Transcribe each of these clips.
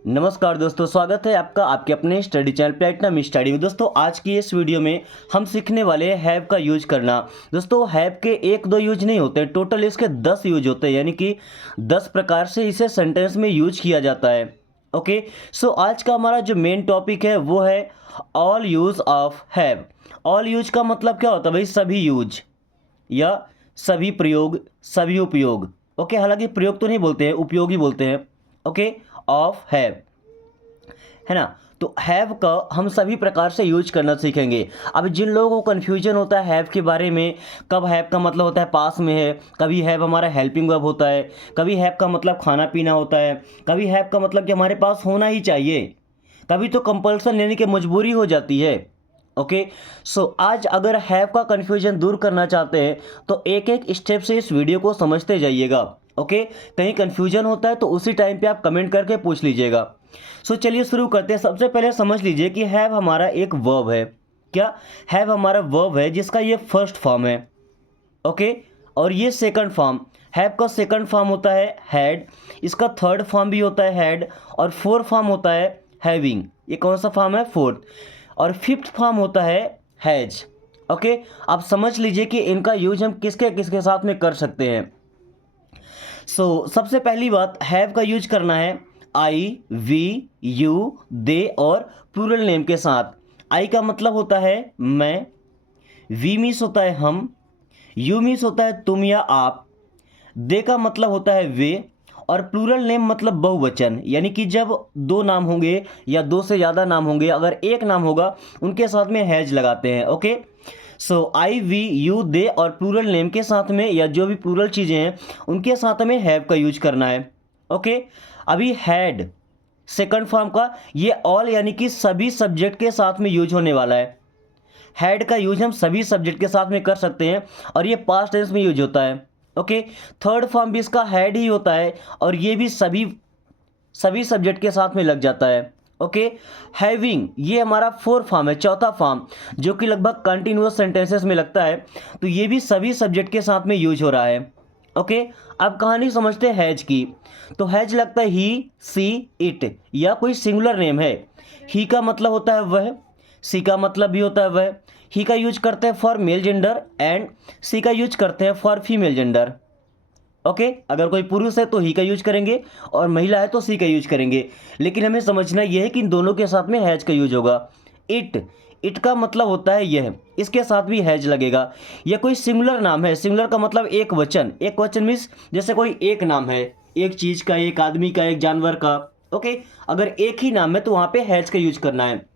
नमस्कार दोस्तों, स्वागत है आपका आपके अपने स्टडी चैनल प्लेटिनम स्टडी में। दोस्तों आज की इस वीडियो में हम सीखने वाले हैं हैव का यूज करना। दोस्तों हैव के एक दो यूज नहीं होते, टोटल इसके 10 यूज होते हैं, यानी कि 10 प्रकार से इसे सेंटेंस में यूज किया जाता है। ओके, सो आज का हमारा जो मेन टॉपिक है वो है all use of have. All use का मतलब क्या होता है भाई? सभी यूज या सभी प्रयोग, सभी उपयोग। ओके, हालांकि प्रयोग तो नहीं बोलते हैं, उपयोग ही बोलते हैं। ओके, ऑफ हैव, है ना। तो हैव का हम सभी प्रकार से यूज करना सीखेंगे। अब जिन लोगों को कन्फ्यूजन होता है हैव के बारे में, कब हैव का मतलब होता है पास में है, कभी हैव हमारा हेल्पिंग वर्ब होता है, कभी हैव का मतलब खाना पीना होता है, कभी हैव का मतलब कि हमारे पास होना ही चाहिए, कभी तो कंपल्सन लेने की मजबूरी हो जाती है। ओके, सो आज अगर हैव का कन्फ्यूजन दूर करना चाहते हैं तो एक एक स्टेप से इस वीडियो को समझते जाइएगा। ओके, कहीं कन्फ्यूजन होता है तो उसी टाइम पे आप कमेंट करके पूछ लीजिएगा। सो चलिए शुरू करते हैं। सबसे पहले समझ लीजिए कि हैव हमारा एक वर्ब है। क्या? हैव हमारा वर्ब है जिसका ये फर्स्ट फॉर्म है। ओके, और ये सेकंड फॉर्म, हैव का सेकंड फॉर्म होता है हैड, इसका थर्ड फॉर्म भी होता है हैड, और फोर्थ फॉर्म होता है हैविंग। ये कौन सा फॉर्म है? फोर्थ। और फिफ्थ फॉर्म होता है हैज। ओके, आप समझ लीजिए कि इनका यूज हम किसके किसके साथ में कर सकते हैं। सबसे पहली बात, हैव का यूज करना है आई, वी, यू, दे और प्लूरल नेम के साथ। आई का मतलब होता है मैं, वी मीन्स होता है हम, यू मीन्स होता है तुम या आप, दे का मतलब होता है वे, और प्लूरल नेम मतलब बहुवचन, यानी कि जब दो नाम होंगे या दो से ज़्यादा नाम होंगे, अगर एक नाम होगा उनके साथ में हैज लगाते हैं। ओके, आई, वी, यू, दे और प्लूरल नेम के साथ में या जो भी प्लूरल चीज़ें हैं उनके साथ में हैव का यूज करना है। ओके, अभी हैड सेकंड फॉर्म का ये ऑल यानी कि सभी सब्जेक्ट के साथ में यूज होने वाला है। हैड का यूज हम सभी सब्जेक्ट के साथ में कर सकते हैं और ये पास्ट टेंस में यूज होता है। ओके, थर्ड फॉर्म भी इसका हैड ही होता है और ये भी सभी सभी सब्जेक्ट के साथ में लग जाता है। ओके, हैविंग ये हमारा फोर्थ फॉर्म है, चौथा फॉर्म, जो कि लगभग कंटिन्यूअस सेंटेंसेस में लगता है, तो ये भी सभी सब्जेक्ट के साथ में यूज हो रहा है। ओके, अब कहानी समझते हैं हैज की। तो हैज लगता है ही, सी, इट या कोई सिंगुलर नेम है। ही का मतलब होता है वह, सी का मतलब भी होता है वह। ही का यूज करते हैं फॉर मेल जेंडर एंड सी का यूज करते हैं फॉर फीमेल जेंडर। ओके, अगर कोई पुरुष है तो ही का यूज करेंगे और महिला है तो सी का यूज करेंगे, लेकिन हमें समझना यह है कि इन दोनों के साथ में हैज का यूज होगा। इट, इट का मतलब होता है यह, इसके साथ भी हैज लगेगा। यह कोई सिंगुलर नाम है। सिंगुलर का मतलब एक वचन, एक वचन मीन्स जैसे कोई एक नाम है, एक चीज का, एक आदमी का, एक जानवर का। ओके, अगर एक ही नाम है तो वहां पे हैज का यूज करना है।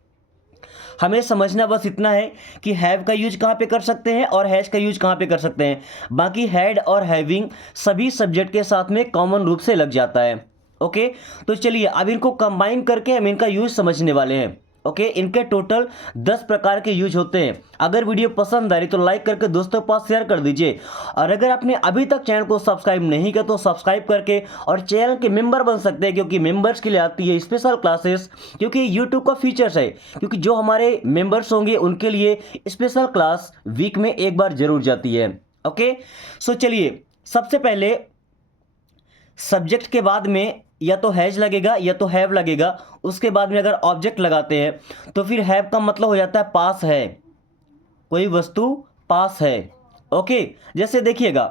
हमें समझना बस इतना है कि हैव का यूज कहाँ पे कर सकते हैं और हैज का यूज कहाँ पे कर सकते हैं। बाकी हैड और हैविंग सभी सब्जेक्ट के साथ में कॉमन रूप से लग जाता है। ओके, तो चलिए अब इनको कंबाइन करके हम इनका यूज समझने वाले हैं। ओके, इनके टोटल 10 प्रकार के यूज होते हैं। अगर वीडियो पसंद आ रही तो लाइक करके दोस्तों के पास शेयर कर दीजिए, और अगर आपने अभी तक चैनल को सब्सक्राइब नहीं किया तो सब्सक्राइब करके और चैनल के मेंबर बन सकते हैं, क्योंकि मेंबर्स के लिए आती है स्पेशल क्लासेस, क्योंकि यूट्यूब का फीचर्स है, क्योंकि जो हमारे मेंबर्स होंगे उनके लिए स्पेशल क्लास वीक में एक बार जरूर जाती है। ओके, चलिए सबसे पहले सब्जेक्ट के बाद में या तो हैज लगेगा या तो हैव लगेगा। उसके बाद में अगर ऑब्जेक्ट लगाते हैं तो फिर हैव का मतलब हो जाता है पास है, कोई वस्तु पास है। ओके, जैसे देखिएगा,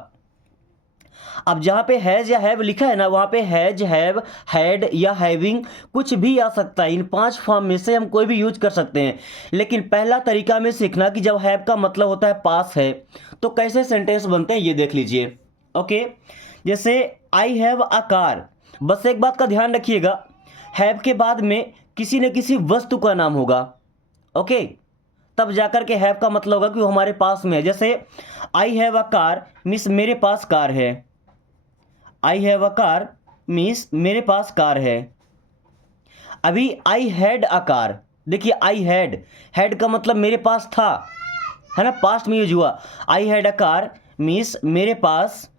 अब जहां पे हैज या हैव लिखा है ना, वहां पे हैज, हैव, हैड या हैविंग कुछ भी आ सकता है। इन 5 फॉर्म में से हम कोई भी यूज कर सकते हैं, लेकिन पहला तरीका में सीखना कि जब हैव का मतलब होता है पास है तो कैसे सेंटेंस बनते हैं ये देख लीजिए। ओके, जैसे आई हैव अ कार। बस एक बात का ध्यान रखिएगा, हैव के बाद में किसी न किसी वस्तु का नाम होगा। ओके, तब जाकर के हैव का मतलब होगा कि वो हमारे पास में है। जैसे I have a car means मेरे पास कार है। I have a car means मेरे पास कार है। अभी आई हैड अ कार, देखिए आई हैड, हैड का मतलब मेरे पास था, है ना, पास्ट में यूज हुआ। I had a car means मेरे पास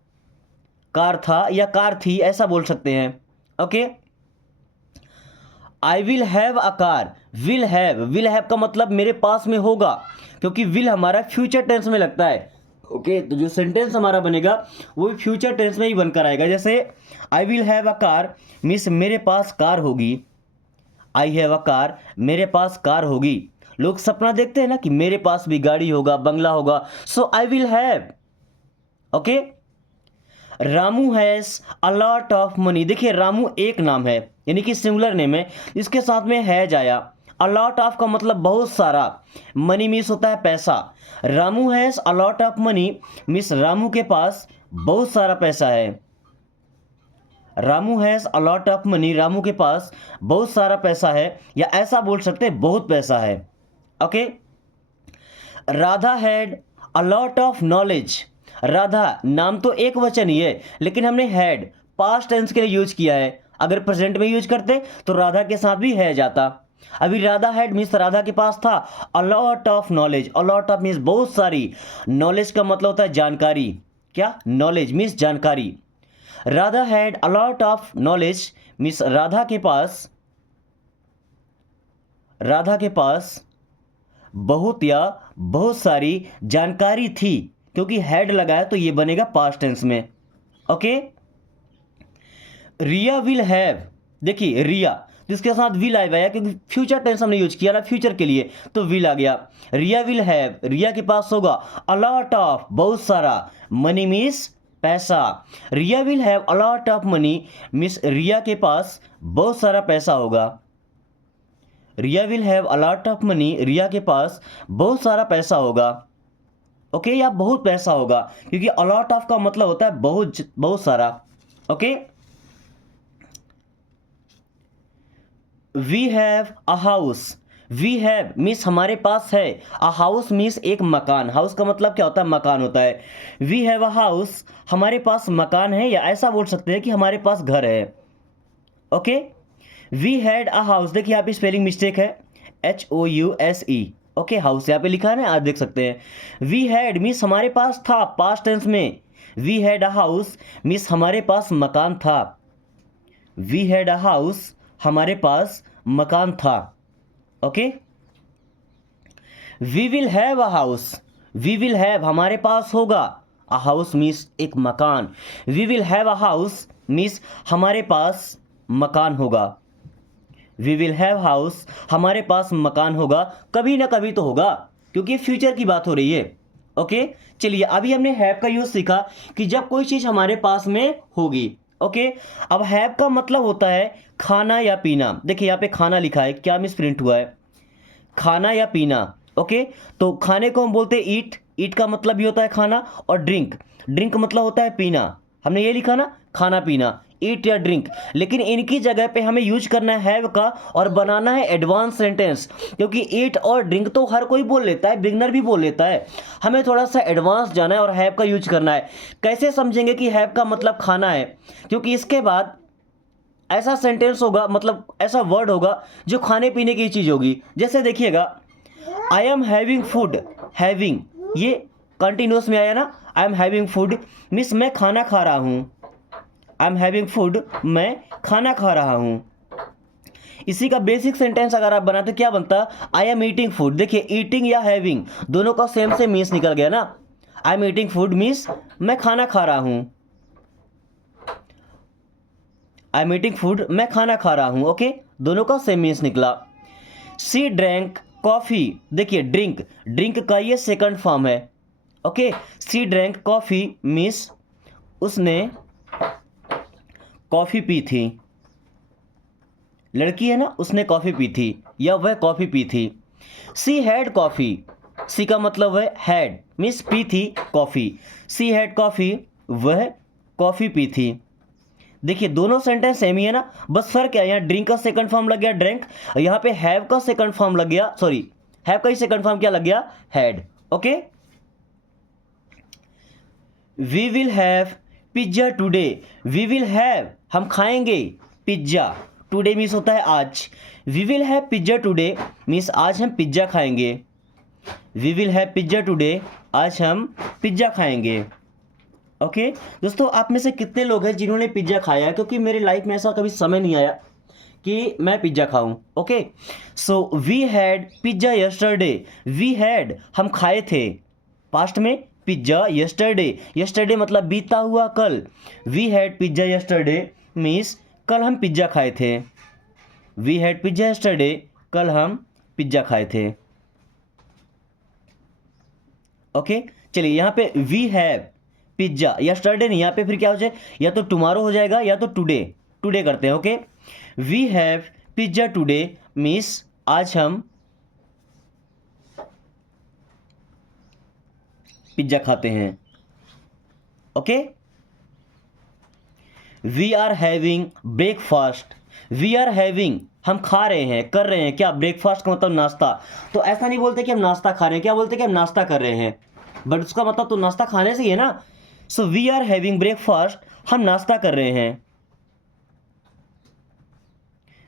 कार था या कार थी, ऐसा बोल सकते हैं। Okay, I will have a car, will have का मतलब मेरे पास में होगा, क्योंकि विल हमारा फ्यूचर टेंस में लगता है। ओके, तो जो सेंटेंस हमारा बनेगा वो भी फ्यूचर टेंस में ही बनकर आएगा। जैसे आई will have a car means मेरे पास कार होगी। आई हैव अ कार, मेरे पास कार होगी। लोग सपना देखते हैं ना कि मेरे पास भी गाड़ी होगा, बंगला होगा, so I will have. Okay. Ramu has a lot of money, देखिए रामू एक नाम है यानी कि सिंगुलर नेम है, इसके साथ में हैज आया। अ लॉट ऑफ का मतलब बहुत सारा, मनी मीन्स होता है पैसा। Ramu has a lot of money means Ramu के पास बहुत सारा पैसा है। Ramu has a lot of money, Ramu के पास बहुत सारा पैसा है, या ऐसा बोल सकते हैं बहुत पैसा है। Okay. Radha had a lot of knowledge, Radha नाम तो एक वचन ही है लेकिन हमने हैड पास्ट टेंस के लिए यूज किया है। अगर प्रेजेंट में यूज करते तो राधा के साथ भी है जाता। अभी राधा हैड मीन्स राधा के पास था अ lot of knowledge. A lot of means बहुत सारी, नॉलेज का मतलब होता है जानकारी। क्या? नॉलेज मीन्स जानकारी। Radha had a lot of knowledge means Radha के पास बहुत या बहुत सारी जानकारी थी, क्योंकि हैड लगा है तो ये बनेगा पास्ट टेंस में। ओके। रिया विल हैव, देखिए रिया जिसके साथ विल आया है क्योंकि फ्यूचर टेंस हमने यूज किया ना फ्यूचर के लिए, तो विल आ गया। रिया विल हैव, रिया के पास होगा अ लॉट ऑफ बहुत सारा, मनी मीन्स पैसा। Riya will have a lot of money means Riya के पास बहुत सारा पैसा होगा। Riya will have a lot of money, Riya के पास बहुत सारा पैसा होगा। ओके, या बहुत पैसा होगा, क्योंकि अ लॉट ऑफ का मतलब होता है बहुत सारा। Okay. We have a house, we have means हमारे पास है, अ हाउस मीन्स एक मकान। हाउस का मतलब क्या होता है? मकान होता है। वी हैव अ हाउस, हमारे पास मकान है, या ऐसा बोल सकते हैं कि हमारे पास घर है। Okay. We had a house, देखिए यहाँ पे स्पेलिंग मिस्टेक है, HOUSE। ओके, हाउस यहाँ पे लिखा है ना, आप देख सकते हैं। वी हैड मीन्स हमारे पास था, पास्ट टेंस में। We had a house means हमारे पास मकान था। वी हैड अ हाउस, हमारे पास मकान था। Okay. We will have a house, we will have हमारे पास होगा, अ हाउस मीन्स एक मकान। We will have a house means हमारे पास मकान होगा। वी विल हैव हाउस, हमारे पास मकान होगा, कभी ना कभी तो होगा, क्योंकि फ्यूचर की बात हो रही है। ओके। चलिए, अभी हमने हैव का यूज सीखा कि जब कोई चीज़ हमारे पास में होगी। ओके। अब हैव का मतलब होता है खाना या पीना। देखिए यहाँ पे खाना लिखा है, क्या मिस प्रिंट हुआ है? खाना या पीना। ओके। तो खाने को हम बोलते हैं ईट, ईट का मतलब भी होता है खाना, और ड्रिंक, ड्रिंक मतलब होता है पीना। हमने ये लिखा ना, खाना पीना, ईट या ड्रिंक। लेकिन इनकी जगह पे हमें यूज करना है हैव का, और बनाना है एडवांस सेंटेंस, क्योंकि ईट और ड्रिंक तो हर कोई बोल लेता है, बिगनर भी बोल लेता है। हमें थोड़ा सा एडवांस जाना है और हैव का यूज करना है। कैसे समझेंगे कि हैव का मतलब खाना है? क्योंकि इसके बाद ऐसा सेंटेंस होगा, मतलब ऐसा वर्ड होगा जो खाने पीने की चीज़ होगी। जैसे देखिएगा, आई एम हैविंग फूड, हैविंग ये कंटिन्यूस में आया ना, आई एम हैविंग फूड मीन्स मैं खाना खा रहा हूँ। आई एम हैविंग फूड, मैं खाना खा रहा हूँ। इसी का बेसिक सेंटेंस अगर आप बनाते क्या बनता? I am eating food. देखिए ईटिंग या हैविंग दोनों का सेम से मीन्स निकल गया ना। I am eating food means मैं खाना खा रहा हूँ। आई एम ईटिंग फूड, मैं खाना खा रहा हूँ। ओके, दोनों का सेम मीन्स निकला। सी ड्रैंक कॉफ़ी, देखिए ड्रिंक, ड्रिंक का ये सेकंड फॉर्म है। ओके। सी ड्रैंक कॉफ़ी मीन्स उसने कॉफ़ी पी थी। लड़की है ना, उसने कॉफ़ी पी थी, या वह कॉफ़ी पी थी। सी हैड कॉफ़ी, सी का मतलब है हैड मीन्स पी थी कॉफ़ी। सी हैड कॉफ़ी, वह कॉफ़ी पी थी। देखिए दोनों सेंटेंस सेम ही है ना, बस फर्क क्या है, यहाँ ड्रिंक का सेकंड फॉर्म लग गया ड्रिंक, यहाँ पे हैव का सेकंड फॉर्म लग गया, सॉरी हैव का ही सेकंड फॉर्म क्या लग गया? Had. Okay. We will have pizza today, we will have हम खाएंगे पिज्जा, टुडे मीन्स होता है आज। We will have pizza today means आज हम पिज्जा खाएंगे। We will have pizza today, आज हम पिज्जा खाएंगे। ओके। दोस्तों, आप में से कितने लोग हैं जिन्होंने पिज्ज़ा खाया है? क्योंकि मेरी लाइफ में ऐसा कभी समय नहीं आया कि मैं पिज्ज़ा खाऊं। Okay. So we had pizza yesterday, we had हम खाए थे, पास्ट में पिज्ज़ा यस्टरडे, यस्टरडे मतलब बीता हुआ कल। We had pizza yesterday means कल हम पिज्ज़ा खाए थे। वी हैड पिज्जा यस्टरडे, कल हम पिज्ज़ा खाए थे। ओके, चलिए यहाँ पे वी हैव पिज्जा, यस्टरडे नहीं, यहाँ पे फिर क्या हो जाए, या तो टुमारो हो जाएगा या तो टुडे, टुडे करते हैं। Okay, we have pizza today means आज हम पिज्जा खाते हैं। Okay, we are having breakfast, we are having हम खा रहे हैं, कर रहे हैं क्या, ब्रेकफास्ट का मतलब नाश्ता। तो ऐसा नहीं बोलते कि हम नाश्ता खा रहे हैं, क्या बोलते कि हम नाश्ता कर रहे हैं, बट उसका मतलब तो नाश्ता खाने से ही है ना। So we are having breakfast, हम नाश्ता कर रहे हैं।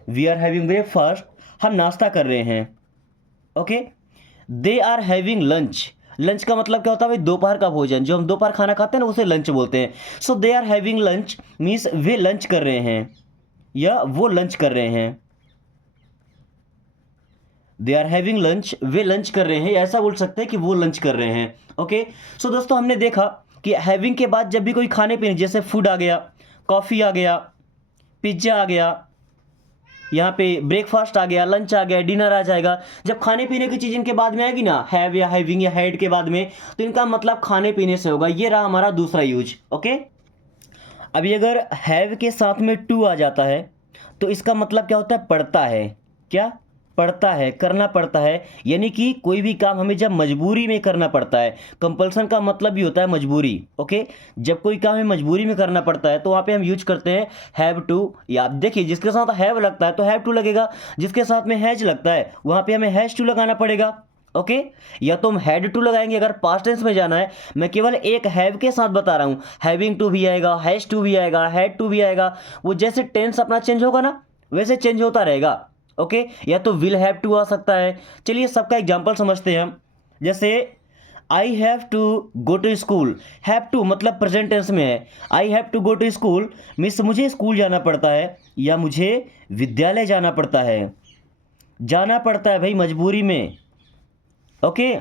वी आर हैविंग ब्रेकफास्ट, हम नाश्ता कर रहे हैं। Okay, they are having lunch, lunch का मतलब क्या होता है भाई, दोपहर का भोजन, जो हम दोपहर खाना खाते हैं ना उसे लंच बोलते हैं। So they are having lunch means वे लंच कर रहे हैं या वो लंच कर रहे हैं। दे आर हैविंग लंच, वे लंच कर रहे हैं, ऐसा बोल सकते हैं कि वो लंच कर रहे हैं। ओके, सो दोस्तों हमने देखा कि हैविंग के बाद जब भी कोई खाने पीने, जैसे फूड आ गया, कॉफ़ी आ गया, पिज्ज़ा आ गया, यहाँ पे ब्रेकफास्ट आ गया, लंच आ गया, डिनर आ जाएगा, जब खाने पीने की चीज़ इनके बाद में आएगी ना, हैव या हैविंग या हैड के बाद में, तो इनका मतलब खाने पीने से होगा। ये रहा हमारा दूसरा यूज। ओके, अभी अगर हैव के साथ में टू आ जाता है तो इसका मतलब क्या होता है, पड़ता है, क्या पड़ता है, करना पड़ता है, यानी कि कोई भी काम हमें जब मजबूरी में करना पड़ता है। कंपल्सन का मतलब भी होता है मजबूरी। ओके, जब कोई काम हमें मजबूरी में करना पड़ता है तो वहाँ पे हम यूज करते हैं हैव टू। या आप देखिए, जिसके साथ हैव लगता है तो हैव टू लगेगा, जिसके साथ में हैज लगता है वहाँ पे हमें हैज टू लगाना पड़ेगा। ओके, या तो हम हैड टू लगाएंगे अगर पास्ट टेंस में जाना है। मैं केवल एक हैव के साथ बता रहा हूँ, हैविंग टू भी आएगा, हैज टू भी आएगा, हैड टू भी आएगा, वो जैसे टेंस अपना चेंज होगा ना वैसे चेंज होता रहेगा। ओके, या तो विल हैव टू आ सकता है। चलिए सबका एग्जाम्पल समझते हैं हम। जैसे I have to go to school, have to मतलब प्रेजेंट टेंस में है, I have to go to school means मुझे स्कूल जाना पड़ता है या मुझे विद्यालय जाना पड़ता है, जाना पड़ता है भाई मजबूरी में। Okay,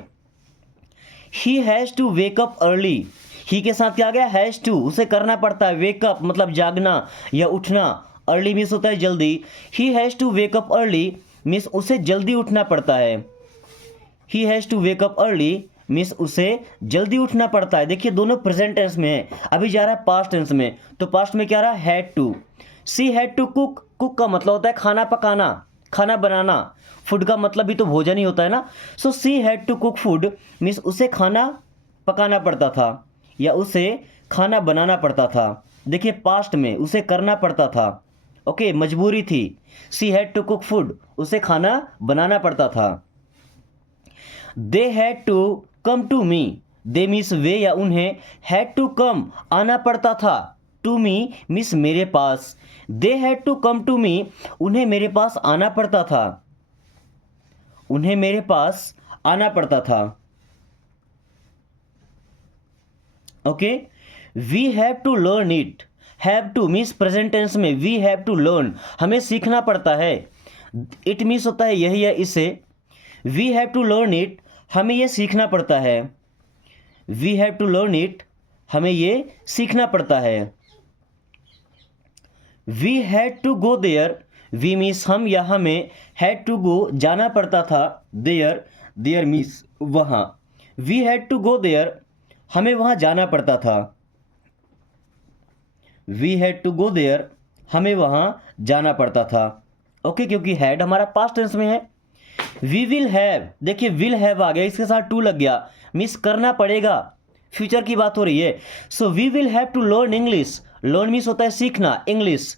he has to wake up early, he के साथ क्या आ गया, हैज़ टू, उसे करना पड़ता है, वेकअप मतलब जागना या उठना, अर्ली मीन्स होता है जल्दी, he has to wake up early means उसे जल्दी उठना पड़ता है, he has to wake up early means उसे जल्दी उठना पड़ता है। देखिए दोनों प्रेजेंट टेंस में है, अभी जा रहा है पास्ट टेंस में, तो पास्ट में क्या रहा, had to. She had to cook, cook का मतलब होता है खाना पकाना, खाना बनाना, फूड का मतलब भी तो भोजन ही होता है ना। So she had to cook food means उसे खाना पकाना पड़ता था या उसे खाना बनाना पड़ता था। देखिए पास्ट में उसे करना पड़ता था। ओके, मजबूरी थी, she had to cook food, उसे खाना बनाना पड़ता था। They had to come to me, they means वे या उन्हें, हैड टू कम आना पड़ता था, टू मी मीन्स मेरे पास, they had to come to me उन्हें मेरे पास आना पड़ता था, उन्हें मेरे पास आना पड़ता था। Okay, we have to learn it, have to means present tense में, वी हैव टू लर्न हमें सीखना पड़ता है, इट मीन्स होता है यही या इसे, we have to learn it हमें ये सीखना पड़ता है, we have to learn it हमें ये सीखना पड़ता है। We had to go there, we means हम या हमें, हैड टू गो जाना पड़ता था, देयर, देयर मीन्स वहाँ, we had to go there हमें वहाँ जाना पड़ता था, we had to go there हमें वहाँ जाना पड़ता था। ओके, क्योंकि हैड हमारा पास्ट टेंस में है। वी विल हैव, देखिए विल हैव आ गया, इसके साथ टू लग गया, मीन्स करना पड़ेगा, फ्यूचर की बात हो रही है। So we will have to learn English, learn means होता है सीखना, English,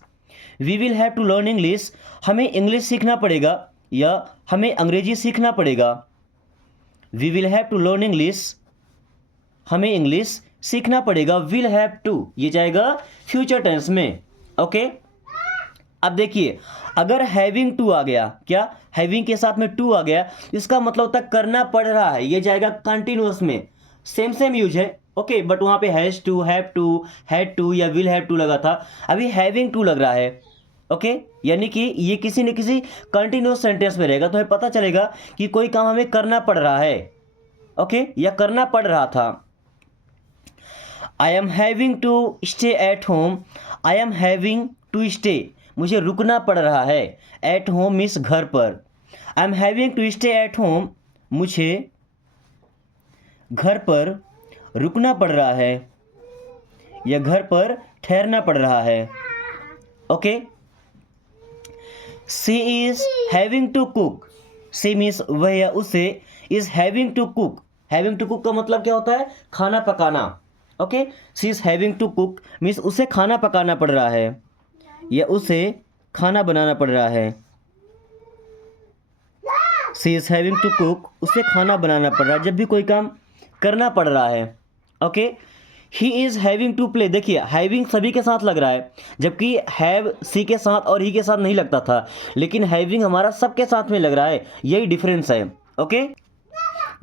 we will have to learn English हमें इंग्लिश सीखना पड़ेगा या हमें अंग्रेजी सीखना पड़ेगा, we will have to learn English हमें इंग्लिश सीखना पड़ेगा, विल हैव टू ये जाएगा फ्यूचर टेंस में। ओके, अब देखिए अगर हैविंग टू आ गया, क्या हैविंग के साथ में टू आ गया, इसका मतलब होता है करना पड़ रहा है, ये जाएगा कंटिन्यूअस में, सेम सेम यूज है। ओके, बट वहाँ पे has to, have to, had to या विल हैव टू लगा था, अभी हैविंग टू लग रहा है। ओके, यानी कि ये किसी न किसी कंटिन्यूअस सेंटेंस में रहेगा, तो हमें पता चलेगा कि कोई काम हमें करना पड़ रहा है। ओके, या करना पड़ रहा था। I am having to stay at home, I am having to stay मुझे रुकना पड़ रहा है। एट होम मीन्स घर पर। I am having to stay at home, मुझे घर पर रुकना पड़ रहा है या घर पर ठहरना पड़ रहा है। Okay. She is having to cook, she means वह या उसे, is having to cook. Having to cook का मतलब क्या होता है? खाना पकाना। Okay. She is having to cook means उसे खाना पकाना पड़ रहा है या उसे खाना बनाना पड़ रहा है। She is having to cook, उसे खाना बनाना पड़ रहा है, जब भी कोई काम करना पड़ रहा है। Okay. He is having to play, देखिए हैविंग सभी के साथ लग रहा है, जबकि हैव सी के साथ और ही के साथ नहीं लगता था, लेकिन हैविंग हमारा सबके साथ में लग रहा है, यही डिफरेंस है। Okay.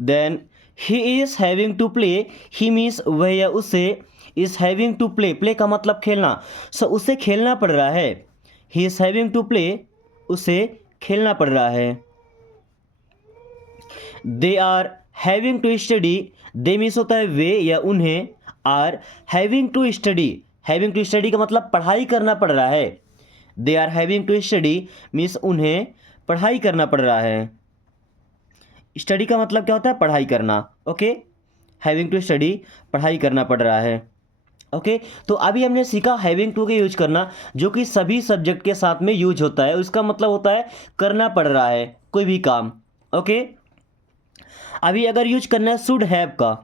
Then he is having to play, he means वह या उसे, is having to play, play का मतलब खेलना, सो उसे खेलना पड़ रहा है। He is having to play, उसे खेलना पड़ रहा है। They are having to study, they means होता है वे या उन्हें, are having to study, having to study का मतलब पढ़ाई करना पड़ रहा है। They are having to study means उन्हें पढ़ाई करना पड़ रहा है। स्टडी का मतलब क्या होता है? पढ़ाई करना। ओके। हैविंग टू स्टडी, पढ़ाई करना पड़ रहा है। ओके। तो अभी हमने सीखा हैविंग टू के यूज करना, जो कि सभी सब्जेक्ट के साथ में यूज होता है। उसका मतलब होता है करना पड़ रहा है कोई भी काम। ओके। अभी अगर यूज करना है शुड हैव का,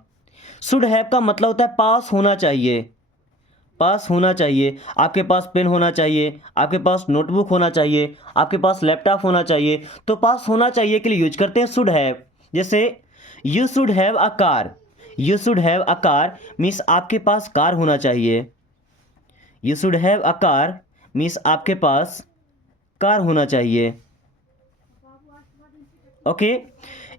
शुड हैव का मतलब होता है पास होना चाहिए, पास होना चाहिए। आपके पास पेन होना चाहिए, आपके पास नोटबुक होना चाहिए, आपके पास लैपटॉप होना चाहिए, तो पास होना चाहिए के लिए यूज करते हैं शुड हैव। जैसे you should have a car, you should have a car means आपके पास कार होना चाहिए। You should have a car means आपके पास कार होना चाहिए। Okay.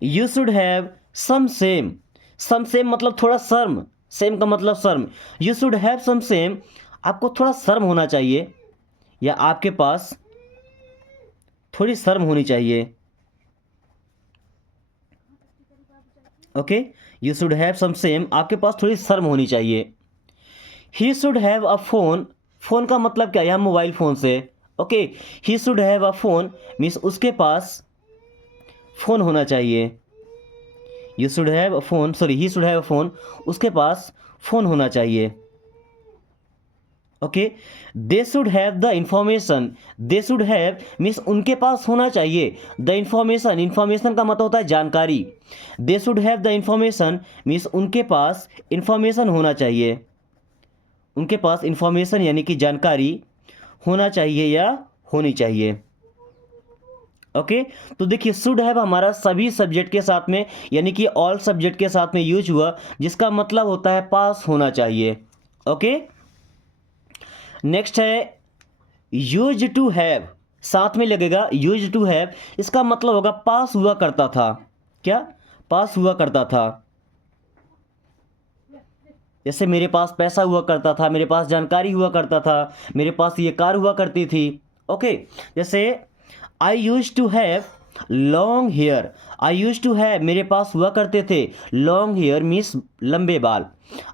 You should have some shame, some shame मतलब थोड़ा शर्म, सेम का मतलब शर्म। You should have some shame, आपको थोड़ा शर्म होना चाहिए या आपके पास थोड़ी शर्म होनी चाहिए। Okay. You should have some shame, आपके पास थोड़ी शर्म होनी चाहिए। He should have a phone, phone का मतलब क्या? यहाँ मोबाइल फोन से। Okay. He should have a phone means उसके पास फोन होना चाहिए। You should have a phone, sorry he should have a phone, उसके पास फोन होना चाहिए। Okay. They should have the information, they should have means उनके पास होना चाहिए, द इंफॉर्मेशन, इंफॉर्मेशन का मतलब होता है जानकारी। दे should have the information means उनके पास इंफॉर्मेशन होना चाहिए, उनके पास इंफॉर्मेशन यानी कि जानकारी होना चाहिए या होनी चाहिए। ओके। तो देखिए शुड हैव हमारा सभी सब्जेक्ट के साथ में यानी कि ऑल सब्जेक्ट के साथ में यूज हुआ, जिसका मतलब होता है पास होना चाहिए। ओके। नेक्स्ट है यूज टू हैव, साथ में लगेगा यूज टू हैव, इसका मतलब होगा पास हुआ करता था। क्या? पास हुआ करता था। जैसे मेरे पास पैसा हुआ करता था, मेरे पास जानकारी हुआ करता था, मेरे पास ये कार हुआ करती थी। ओके। जैसे I use to have long hair, I use to have मेरे पास हुआ करते थे, लॉन्ग हेयर मीन्स लंबे बाल।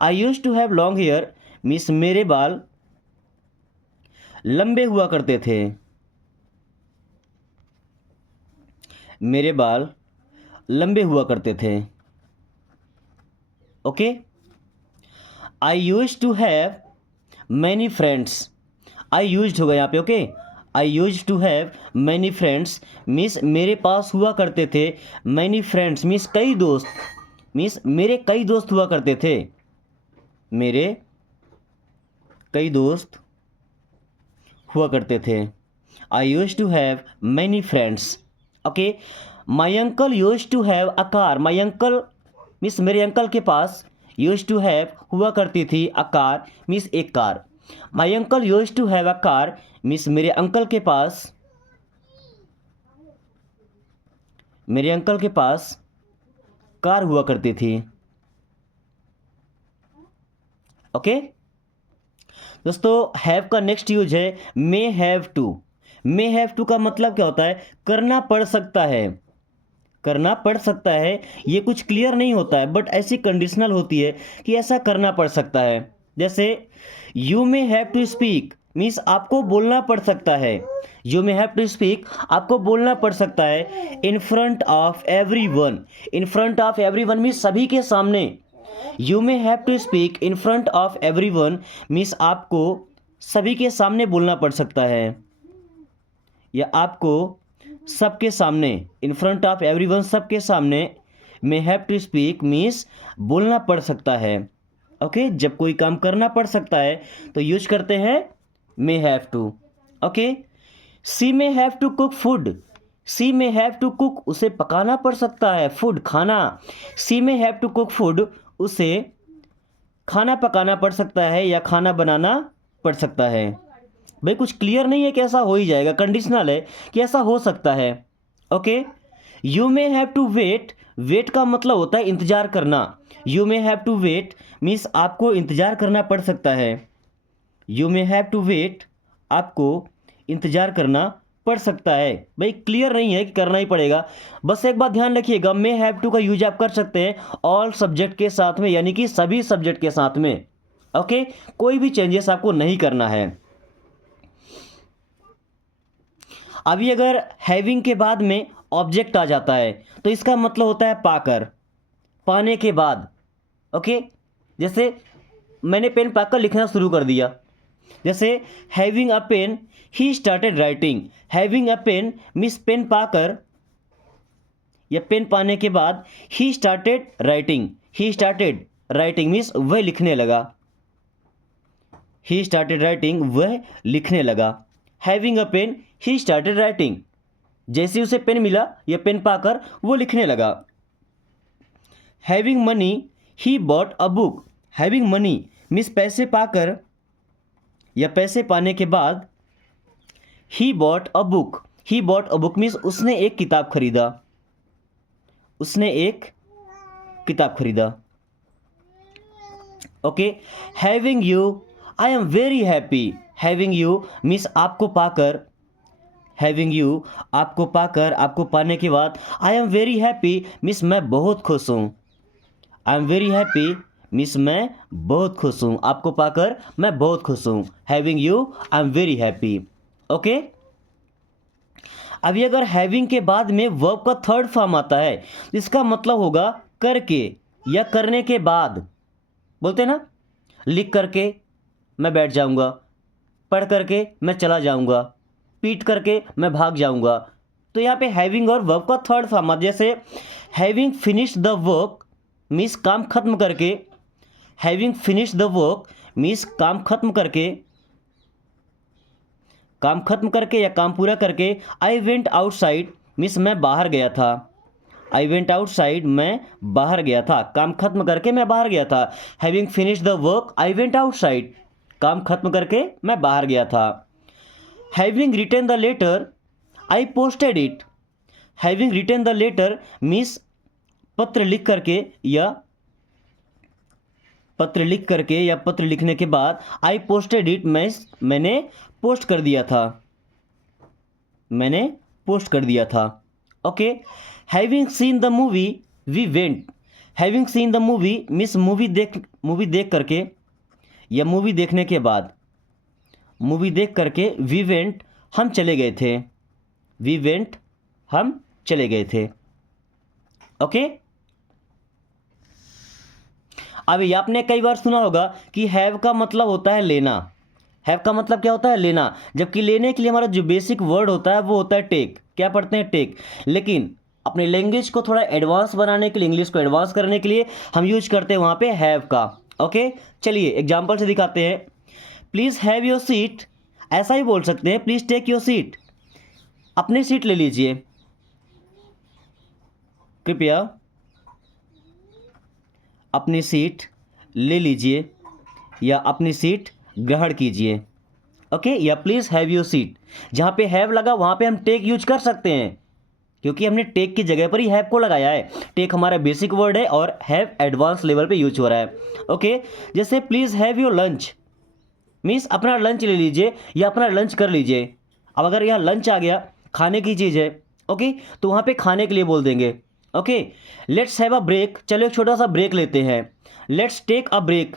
I use to have long hair means मेरे बाल लंबे हुआ करते थे, मेरे बाल लंबे हुआ करते थे। Okay. I use to have many friends, I use होगा यहाँ पे। Okay. I use to have many friends means मेरे पास हुआ करते थे, मैनी फ्रेंड्स मीन्स कई दोस्त, मीन्स मेरे कई दोस्त हुआ करते थे, मेरे कई दोस्त हुआ करते थे। I use to have many friends. Okay. My uncle use to have a car, my uncle means मेरे अंकल के पास, यूज टू हैव हुआ करती थी, अ कार मीन्स एक car. My uncle use to have a car means मेरे uncle के पास, मेरे अंकल के पास कार हुआ करती थी। ओके। दोस्तों हैव का नेक्स्ट यूज है may have to. May have to का मतलब क्या होता है? करना पड़ सकता है, करना पड़ सकता है। ये कुछ क्लियर नहीं होता है, बट ऐसी कंडीशनल होती है कि ऐसा करना पड़ सकता है। जैसे you may have to speak means आपको बोलना पड़ सकता है। You may have to speak, आपको बोलना पड़ सकता है in front of everyone. In front of everyone means सभी के सामने। You may have to speak in front of everyone means आपको सभी के सामने बोलना पड़ सकता है, या आपको सबके सामने, in front of everyone सबके सामने, may have to speak means बोलना पड़ सकता है। ओके, जब कोई काम करना पड़ सकता है तो यूज करते हैं may have to. Okay, she may have to cook food. She may have to cook, उसे पकाना पड़ सकता है, फूड खाना। She may have to cook food, उसे खाना पकाना पड़ सकता है या खाना बनाना पड़ सकता है। भाई कुछ क्लियर नहीं है कि ऐसा हो ही जाएगा, कंडीशनल है कि ऐसा हो सकता है। Okay, you may have to wait. Wait का मतलब होता है इंतजार करना। You may have to wait means आपको इंतजार करना पड़ सकता है। You may have to wait, आपको इंतजार करना पड़ सकता है। भाई क्लियर नहीं है कि करना ही पड़ेगा। बस एक बात ध्यान रखिएगा, मे हैव टू का यूज आप कर सकते हैं ऑल सब्जेक्ट के साथ में, यानी कि सभी सब्जेक्ट के साथ में। ओके, कोई भी चेंजेस आपको नहीं करना है। अभी अगर हैविंग के बाद में ऑब्जेक्ट आ जाता है तो इसका मतलब होता है पाकर, पाने के बाद। ओके, जैसे मैंने पेन पाकर लिखना शुरू कर दिया, जैसे having a pen he started writing. Having a pen means pen पाकर या पेन पाने के बाद he started writing. He started writing means वह लिखने लगा। ही स्टार्टेड राइटिंग, वह लिखने लगा। Having a pen he started writing, जैसे उसे पेन मिला या पेन पाकर वो लिखने लगा। Having money he bought a book. Having money means पैसे पाकर या पैसे पाने के बाद he bought a book. He bought a book means उसने एक किताब खरीदा। उसने एक किताब खरीदा। Okay, having you I am very happy. Having you means आपको पाकर, हैविंग यू आपको पाकर, आपको पाने के बाद I am very happy means मैं बहुत खुश हूँ। I am very happy means मैं बहुत खुश हूँ, आपको पाकर मैं बहुत खुश हूँ। Having you I am very happy. Okay, अभी अगर हैविंग के बाद में वर्ब का थर्ड फॉर्म आता है, इसका मतलब होगा करके या करने के बाद। बोलते हैं ना, लिख करके मैं बैठ जाऊंगा, पढ़ करके मैं चला जाऊंगा, पीट करके मैं भाग जाऊंगा। तो यहाँ पे हैविंग और वर्ब का थर्ड फॉर्म, जैसे having finish the work means काम खत्म करके। Having finish the work means काम खत्म करके, काम खत्म करके या काम पूरा करके। आई वेंट आउटसाइड मीन्स मैं बाहर गया था। आई वेंट आउटसाइड, मैं बाहर गया था, काम खत्म करके मैं बाहर गया था। Having finish the work I went outside, काम खत्म करके मैं बाहर गया था। Having written the letter I posted it. Having written the letter means पत्र लिख करके या पत्र लिखने के बाद आई पोस्टेड इट मैंने पोस्ट कर दिया था, मैंने पोस्ट कर दिया था। Okay, having seen the movie we went. Having seen the movie means movie देख करके या मूवी देखने के बाद, मूवी देख करके वी वेंट हम चले गए थे। वी वेंट हम चले गए थे। ओके, अभी आपने कई बार सुना होगा कि हैव का मतलब होता है लेना। हैव का मतलब क्या होता है? लेना। जबकि लेने के लिए हमारा जो बेसिक वर्ड होता है वो होता है टेक। क्या पढ़ते हैं? टेक। लेकिन अपने लैंग्वेज को थोड़ा एडवांस बनाने के लिए, इंग्लिश को एडवांस करने के लिए हम यूज करते हैं वहाँ पे हैव का। ओके, चलिए एग्जाम्पल से दिखाते हैं। प्लीज़ हैव योर सीट, ऐसा ही बोल सकते हैं, प्लीज़ टेक योर सीट, अपनी सीट ले लीजिए, कृपया अपनी सीट ले लीजिए या अपनी सीट ग्रहण कीजिए। ओके, या प्लीज़ हैव योर सीट। जहाँ पे हैव लगा वहाँ पे हम टेक यूज कर सकते हैं, क्योंकि हमने टेक की जगह पर ही हैव को लगाया है। टेक हमारा बेसिक वर्ड है और हैव एडवांस लेवल पे यूज हो रहा है। ओके, जैसे please have your lunch means अपना लंच ले लीजिए या अपना लंच कर लीजिए। अब अगर यहाँ लंच आ गया, खाने की चीज़ है, ओके, तो वहाँ पे खाने के लिए बोल देंगे। Okay, let's have a break, चलो एक छोटा सा ब्रेक लेते हैं। लेट्स टेक अ ब्रेक,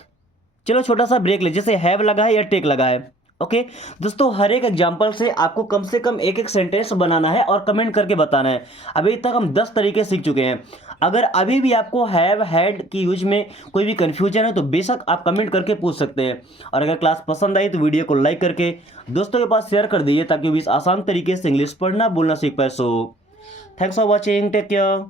चलो छोटा सा ब्रेक ले, जैसे हैव लगा है या टेक लगा है। ओके दोस्तों, हर एक एग्जाम्पल से कम एक एक सेंटेंस बनाना है और कमेंट करके बताना है। अभी तक हम 10 तरीके सीख चुके हैं। अगर अभी भी आपको हैव हैड की यूज में कोई भी कन्फ्यूजन है तो बेशक आप कमेंट करके पूछ सकते हैं। और अगर क्लास पसंद आई तो वीडियो को लाइक करके दोस्तों के पास शेयर कर दीजिए ताकि वो इस आसान तरीके से इंग्लिश पढ़ना बोलना सीख पाए। So thanks for watching, take care.